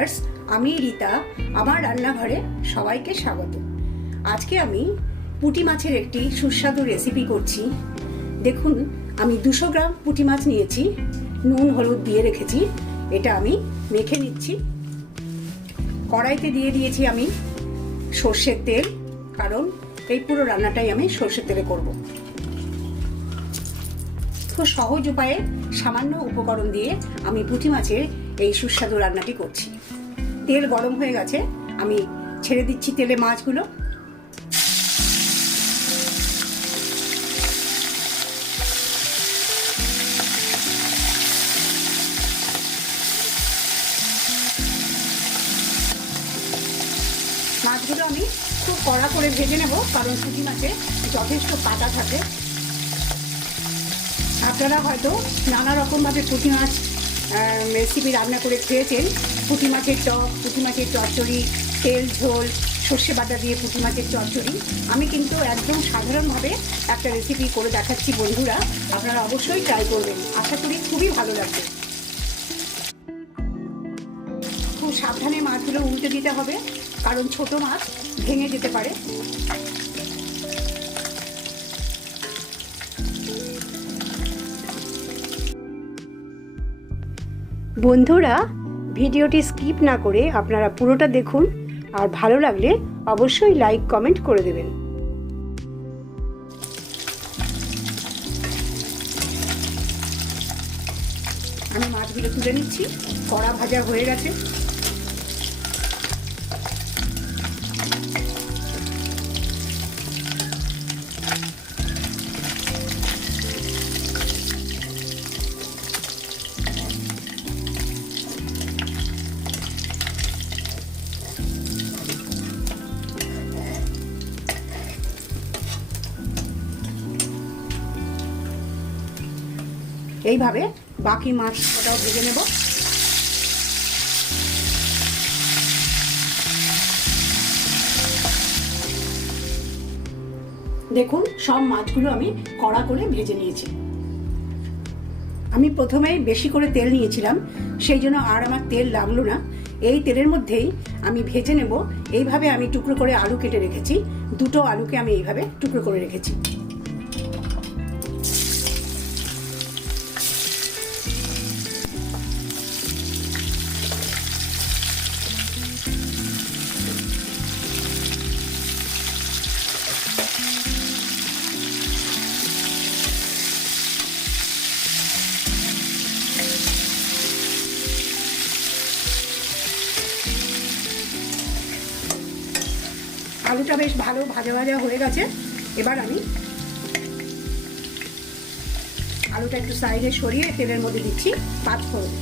Viewers, আমি রিতা। আমার রান্নাঘরে সবাইকে স্বাগত। আজকে আমি পুঁটি মাছের একটি সুস্বাদু রেসিপি করছি। দেখুন, আমি 200 গ্রাম পুঁটি মাছ নিয়েছি, নুন হলুদ দিয়ে রেখেছি। এটা আমি মেখে নিচ্ছি। কড়াইতে দিয়ে দিয়েছি আমি সর্ষের তেল, কারণ এই পুরো রান্নাটাই আমি সর্ষের তেলে করব। খুব সহজ উপায়ে সামান্য উপকরণ দিয়ে আমি পুঁটি মাছের এই সুস্বাদু রান্নাটি করছি। তেল গরম হয়ে গেছে, আমি ছেড়ে দিচ্ছি তেলে মাছগুলো। মাছগুলো আমি খুব কড়া করে ভেজে নেব, কারণ পুঁটি মাছে যথেষ্ট কাঁটা থাকে। আপনারা হয়তো নানা রকমভাবে পুঁটি মাছ রেসিপি রান্না করে খেয়েছেন। পুঁটি মাছের টক, পুঁটি মাছের চচ্চড়ি, তেল ঝোল, সর্ষে বাটা দিয়ে পুঁটি মাছের চচ্চড়ি। আমি কিন্তু একদম সাধারণভাবে একটা রেসিপি করে দেখাচ্ছি বন্ধুরা, আপনারা অবশ্যই ট্রাই করবেন। আশা করি খুবই ভালো লাগবে। খুব সাবধানে মাছগুলো উল্টে দিতে হবে, কারণ ছোট মাছ ভেঙে যেতে পারে। বন্ধুরা, ভিডিওটি স্কিপ না করে আপনারা পুরোটা দেখুন, আর ভালো লাগলে অবশ্যই লাইক কমেন্ট করে দেবেন। আমি মাছগুলো তুলে নিচ্ছি, কড়া ভাজা হয়ে গেছে। এইভাবে বাকি মাছটাও ভেজে নেব। দেখুন, সব মাছগুলো আমি কড়া করে ভেজে নিয়েছি। আমি প্রথমেই বেশি করে তেল নিয়েছিলাম, সেই জন্য আর আমার তেল লাগলো না। এই তেলের মধ্যেই আমি ভেজে নেব। এইভাবে আমি টুকরো করে আলু কেটে রেখেছি, 2টো আলুকে আমি এইভাবে টুকরো করে রেখেছি। আলুটা বেশ ভালো ভাজা ভাজা হয়ে গেছে। এবার আমি আলুটা একটু সাইডে সরিয়ে তেলের মধ্যে দিচ্ছি পাঁচ ফোড়ন।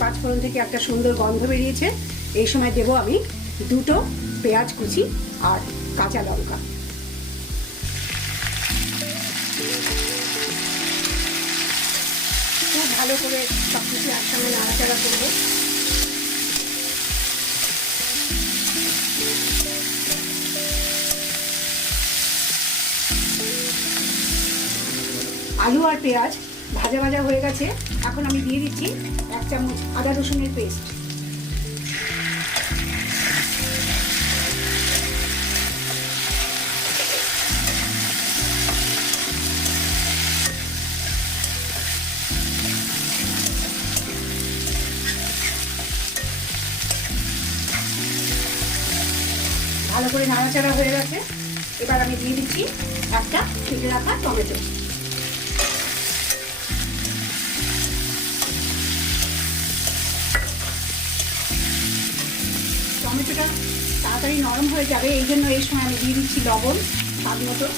পাঁচ ফোড়ন থেকে একটা সুন্দর গন্ধ বেরিয়েছে। এই সময় দেব আমি 2টো পেঁয়াজ কুচি আর কাঁচা লঙ্কা। খুব ভালো করে সব কিছু একসঙ্গে নাড়াচাড়া করব। আলু আর পেঁয়াজ ভাজা ভাজা হয়ে গেছে। এখন আমি দিয়ে দিচ্ছি 1 চামচ আদা রসুনের পেস্ট। ভালো করে নাড়াচাড়া হয়ে গেছে। এবার আমি দিয়ে দিচ্ছি একটা কেটে রাখা টমেটো। টমেটোটা তাড়াতাড়ি নরম হয়ে যাবে, এই জন্য এই সময় আমি দিয়ে দিচ্ছি লবণ স্বাদ মতো।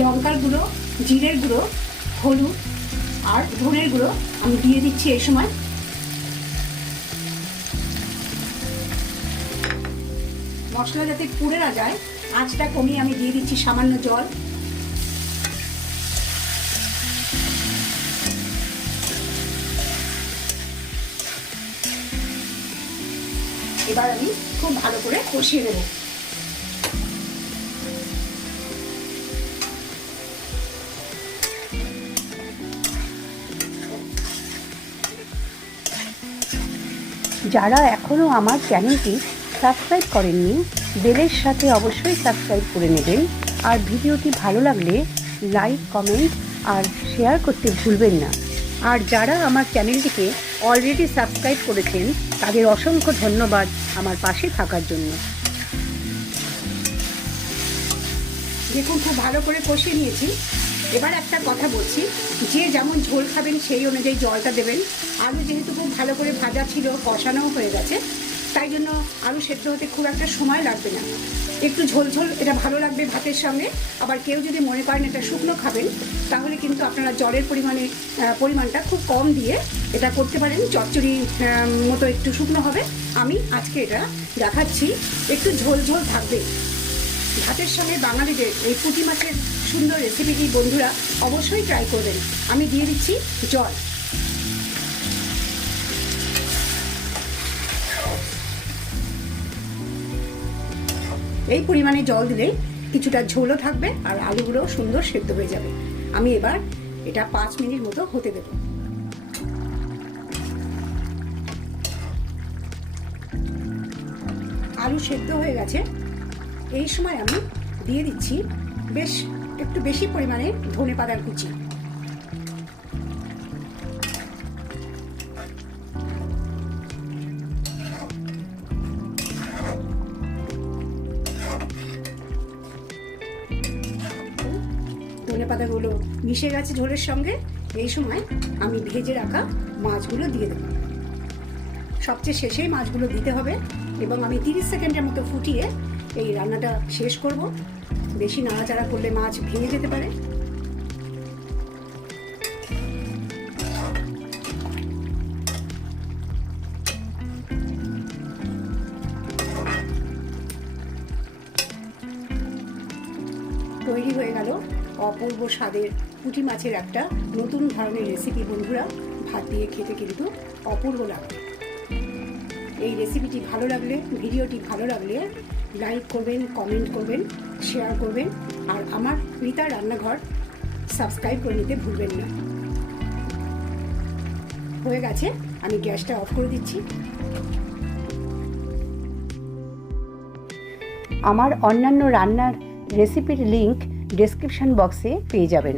লঙ্কার গুঁড়ো, জিরের গুঁড়ো, হলুদ আর ধনের গুঁড়ো আমি দিয়ে দিচ্ছি এই সময়। মশলা যাতে পুড়ে না যায় আঁচটা কমিয়ে আমি দিয়ে দিচ্ছি সামান্য জল। এবার আমি খুব ভালো করে কষিয়ে নেব। যারা এখনও আমার চ্যানেলটি সাবস্ক্রাইব করেননি, বেলের সাথে অবশ্যই সাবস্ক্রাইব করে নেবেন। আর ভিডিওটি ভালো লাগলে লাইক, কমেন্ট আর শেয়ার করতে ভুলবেন না। আর যারা আমার চ্যানেলটিকে অলরেডি সাবস্ক্রাইব করেছেন তাদের অসংখ্য ধন্যবাদ আমার পাশে থাকার জন্য। দেখুন খুব ভালো করে কষিয়ে নিয়েছি। এবার একটা কথা বলছি, যে যেমন ঝোল খাবেন সেই অনুযায়ী জলটা দেবেন। আলু যেহেতু খুব ভালো করে ভাজা ছিল, কষানোও হয়ে গেছে, তাই জন্য আলু সেদ্ধ হতে খুব একটা সময় লাগবে না। একটু ঝোল ঝোল এটা ভালো লাগবে ভাতের সঙ্গে। আবার কেউ যদি মনে করেন এটা শুকনো খাবেন তাহলে কিন্তু আপনারা জলের পরিমাণটা খুব কম দিয়ে এটা করতে পারেন। চচ্চড়ি মতো একটু শুকনো হবে। আমি আজকে এটা দেখাচ্ছি একটু ঝোল ঝোল থাকবে। ভাতের সঙ্গে বাঙালিদের এই পুঁটি মাছের সুন্দর রেসিপিটি বন্ধুরা অবশ্যই ট্রাই করবেন। আমি দিয়ে দিচ্ছি জল। এই পরিমাণে জল দিলেই কিছুটা ঝোলও থাকবে আর আলুগুলো সুন্দর সেদ্ধ হয়ে যাবে। আমি এবার এটা 5 মিনিট মতো হতে দেব। আলু সেদ্ধ হয়ে গেছে। এই সময় আমি দিয়ে দিচ্ছি একটু বেশি পরিমাণে ধনেপাতার কুচি। ধনেপাতাগুলো মিশে গেছে ঝোলের সঙ্গে। এই সময় আমি ভেজে রাখা মাছগুলো দিয়ে দেব। সবচেয়ে শেষেই মাছগুলো দিতে হবে এবং আমি 30 সেকেন্ডের মতো ফুটিয়ে এই রান্নাটা শেষ করব। বেশি নাড়াচাড়া করলে মাছ ভেঙে যেতে পারে। তৈরি হয়ে গেল অপূর্ব স্বাদের পুঁটি মাছের একটা নতুন ধরনের রেসিপি। বন্ধুরা ভাত দিয়ে খেতে কিন্তু অপূর্ব লাগবে। এই রেসিপিটি ভালো লাগলে, ভিডিওটি ভালো লাগলে লাইক করবেন, কমেন্ট করবেন, শেয়ার করবেন আর আমার রিতার রান্নাঘর সাবস্ক্রাইব করে নিতে ভুলবেন না। হয়ে গেছে, আমি গ্যাসটা অফ করে দিচ্ছি। আমার অন্যান্য রান্নার রেসিপির লিংক ডেসক্রিপশন বক্সে পেয়ে যাবেন।